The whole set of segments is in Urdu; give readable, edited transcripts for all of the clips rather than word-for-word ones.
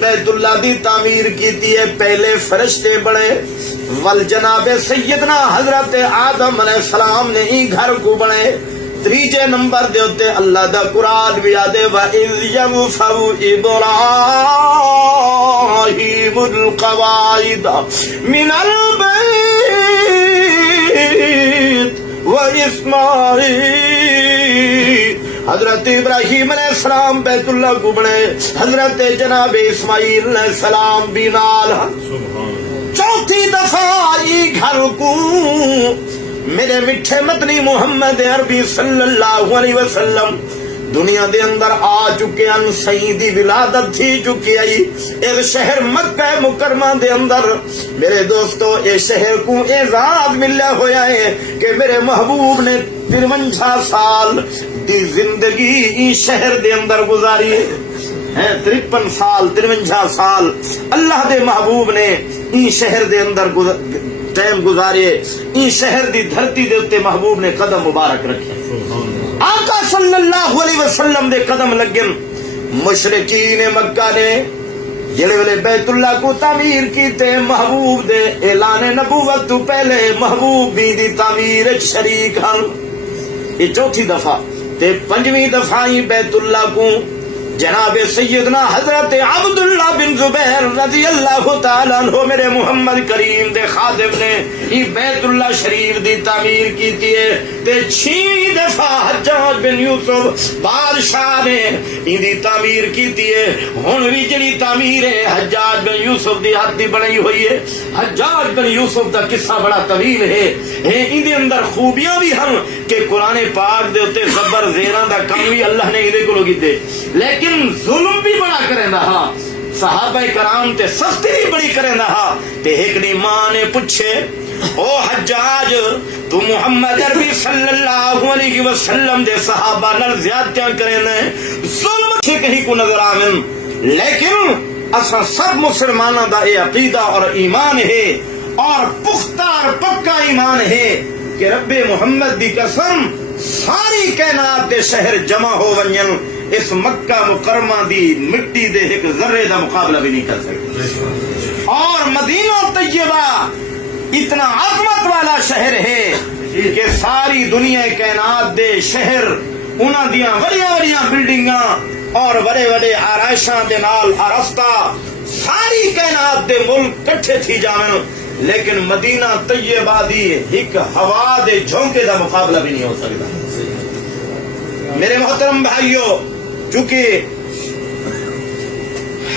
بیت اللہ دی تعمیر کیتی ہے، پہلے فرشتے بڑے ول جناب سیدنا حضرت آدم علیہ السلام نے ہی گھر کو بنے. تیجے نمبر دے ہوتے اللہ دا قرآن بھی آدے وَإِذْ يَرْفَعُ إِبْرَاهِيمُ الْقَوَاعِدَ مِنَ الْبَيْتِ وَإِسْمَاعِيلُ. حضرت ابراہیم علیہ السلام بیت اللہ کو بڑے، حضرت جناب اسماعیل علیہ السلام بھی نال. چوتھی دفعہ یہ گھر کو میرے میٹھے مدنی محمد عربی صلی اللہ علیہ وسلم دنیا دے اندر آ چکے ہیں. سیدی ولادت تھی چکی ہے اس شہر مکہ مکرمہ دے اندر. میرے دوستو اس شہر کو اعزاز ملیا ہوا ہے کہ میرے محبوب نے 53 سال دی زندگی اس شہر دے اندر گزاری ہے. 53 سال 53 سال اللہ دے محبوب نے اس شہر دے اندر ٹائم گزارے. اس شہر دی دھرتی دے اتے محبوب نے قدم مبارک رکھے. آقا صلی اللہ علیہ وسلم دے قدم لگن. مشرکین مکہ نے جڑے ویلے بیت اللہ کو تعمیر کیتے محبوب دے اعلان نبوت تو پہلے محبوب دی تعمیر شریک ہن. یہ چوتھی دفعہ تے پنجویں دفعہ ہی بیت اللہ کو جناب سیدنا حضرت عبداللہ بن زبیر رضی اللہ تعالیٰ عنہ میرے محمد کریم دے خادم نے یہ بیت اللہ شریف دی تعمیر کیتی ہے. تے 6 دفعہ حجاج بن یوسف بادشاہ نے دی تعمیر کیتی ہے. ہن بھی جڑی تعمیر ہے حجاج بن یوسف دی ہاتھ دی بنائی ہوئی ہے. حجاج بن یوسف دا قصہ بڑا طویل ہے. ان دے اندر خوبیاں بھی ہیں کہ قرآن پاک دے اوتے زبر زیراں دا کم بھی اللہ نے دے کولوں کیتے، لیکن ظلم بھی بڑا کریں رہا. صحابہ کرام تے سختی بھی بڑی کریں رہا. تے ایک دی ماں نے پوچھے او حجاج تو محمد عربی صلی اللہ علیہ وسلم دے صحابہ نال زیادتیاں کریں ظلم کہیں کو نظر آویں، لیکن اصلا سب مسلمانوں دا یہ عقیدہ اور ایمان ہے اور پختہ اور پکا ایمان ہے کہ رب محمد دی قسم ساری کائنات دے شہر جمع ہو ونجن اس مکہ مکرمہ دی مٹی دے ایک ذرے دا مقابلہ بھی نہیں کر سکتے. اور مدینہ طیبہ اتنا عظمت والا شہر ہے کہ ساری دنیا کائنات دے شہر انہاں دیاں بڑیاں بڑیاں بلڈنگاں اور بڑے بڑے آرائشاں دے نال آراستہ ساری کائنات دے ملک کٹھے تھی جاویں، لیکن مدینہ طیبہ دی ایک ہوا دے جھونکے دا مقابلہ بھی نہیں ہو سکتا. میرے محترم بھائیو، چونکہ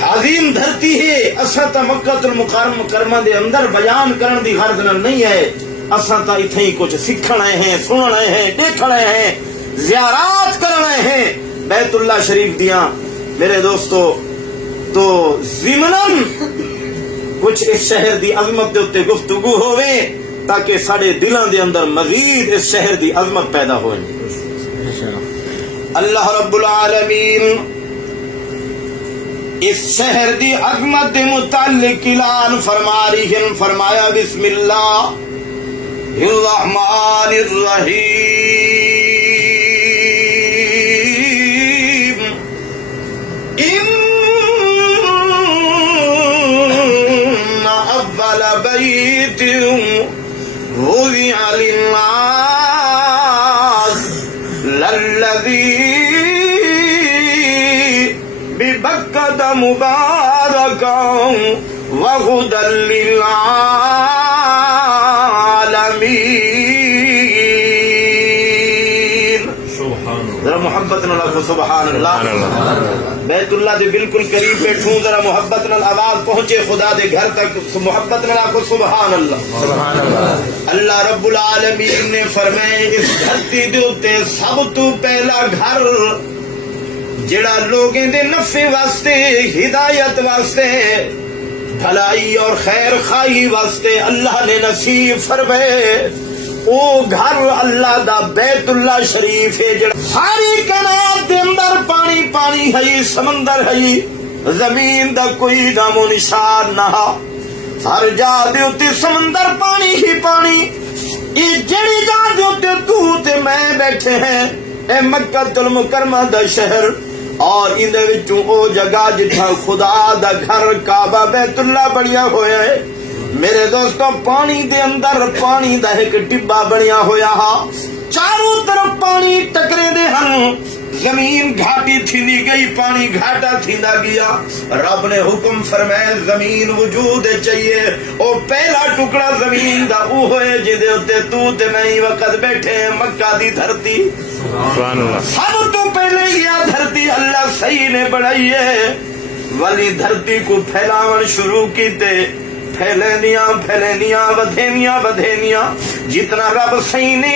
عظیم دھرتی ہے، اساں تا مکہ المکرمہ دے اندر بیان کرن دی غرض نہیں ہے. اساں تا اتھے ہی کچھ سیکھن آئے ہیں، سنن آئے ہیں، دیکھن آئے ہیں، زیارات کرن آئے ہیں بیت اللہ شریف دیاں. میرے دوستو تو ضمناً کچھ اس شہر دی عظمت دے اتے گفتگو ہوئے تاکہ ساڑے دلاں دے اندر مزید اس شہر دی عظمت پیدا ہوئے. اللہ رب العالمین اس شہر دی عظمت دے متعلق اعلان فرما رہی ہیں. فرمایا بسم اللہ الرحمن الرحیم ان اول بیت وضع للناس للذی ببکۃ مبارکا وہدی للعالمین. ذرا محبت نال سبحان اللہ. بیت اللہ دے بالکل قریب بیٹھوں، ذرا محبت نال آواز پہنچے خدا دے گھر تک. محبت نال آخو سبحان اللہ. سبحان اللہ. اللہ رب العالمین نے فرمائے اس دھرتی دے اوتے سب تو پہلا گھر جڑا لوگیں دے نفع واسطے، ہدایت واسطے، بھلائی اور خیر خواہی واسطے اللہ نے نصیب فرمائے او گھر اللہ دا بیت اللہ شریف ہے جڑا ساری کائنات دے اندر پانی پانی ہے، سمندر ہے، زمین دا کوئی نام و نشان نہ، ہر جا دے اتے سمندر پانی ہی پانی. یہ جڑی جا دے اتے تو تے میں بیٹھے ہیں اے مکہ المکرمہ دا شہر، اور اندے وچوں او جگہ جتھا خدا دا گھر کعبہ بیت اللہ بنیا ہویا ہے میرے دوستو پانی دے اندر پانی دا ایک ٹبا بنیا ہویا ہا چاروں طرف پانی ٹکرے دے ہن زمین گھاٹی تھیندی گئی پانی گھاٹا تھیندا گیا رب نے حکم فرمایا زمین وجود چاہیے او پہلا ٹکڑا زمین دا او ہوئے جدے اتے تو تے میں وقت بیٹھے مکہ دی دھرتی سبحان اللہ سب تو پہلے یہ دھرتی اللہ صحیح نے بڑھائی ہے والی دھرتی کو پھیلاون شروع کیتے پھیلینیاں بدھینیاں جتنا رب صحیح نے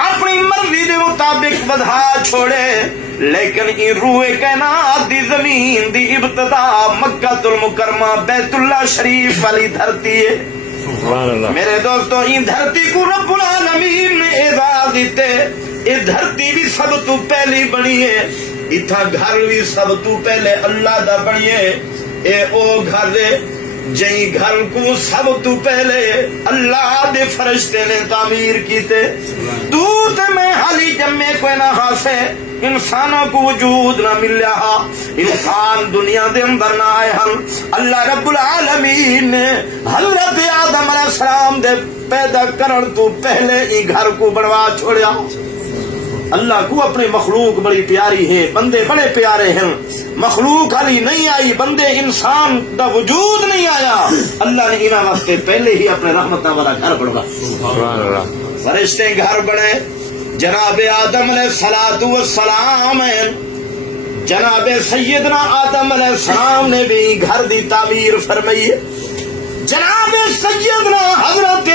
اپنی مرضی دے مطابق بدھا چھوڑے لیکن یہ روح کائنات دی زمین دی ابتدا مکہ المکرمہ بیت اللہ شریف والی دھرتی ہے سبحان اللہ میرے دوستو یہ دھرتی کو رب العالمین نے اعزاز دیتے یہ دھرتی بھی سب تو پہلی بنی ہے اتھا گھر بھی سب تو پہلے اللہ دا بنی ہے اے او گھر جئی گھر کو سب تو پہلے اللہ دے فرشتے نے تعمیر کیتے تو تے میں حالی جمے کوئی نہ ہاسے انسانوں کو وجود نہ ملیا ہا انسان دنیا دے اندر نہ آئے ہن اللہ رب العالمین نے حضرت آدم علیہ السلام دے پیدا کرن تو پہلے ہی گھر کو بنوا چھوڑیا اللہ کو اپنی مخلوق بڑی پیاری ہے بندے بڑے پیارے ہیں مخلوق علی نہیں آئی بندے انسان دا وجود نہیں آیا اللہ نے انہاں واسطے پہلے ہی اپنے رحمتہ والا گھر بنوا سبحان اللہ فرشتے گھر بنے جناب آدم علیہ السلام جناب سیدنا آدم علیہ السلام نے بھی گھر دی تعمیر فرمائی جناب سیدنا حضرت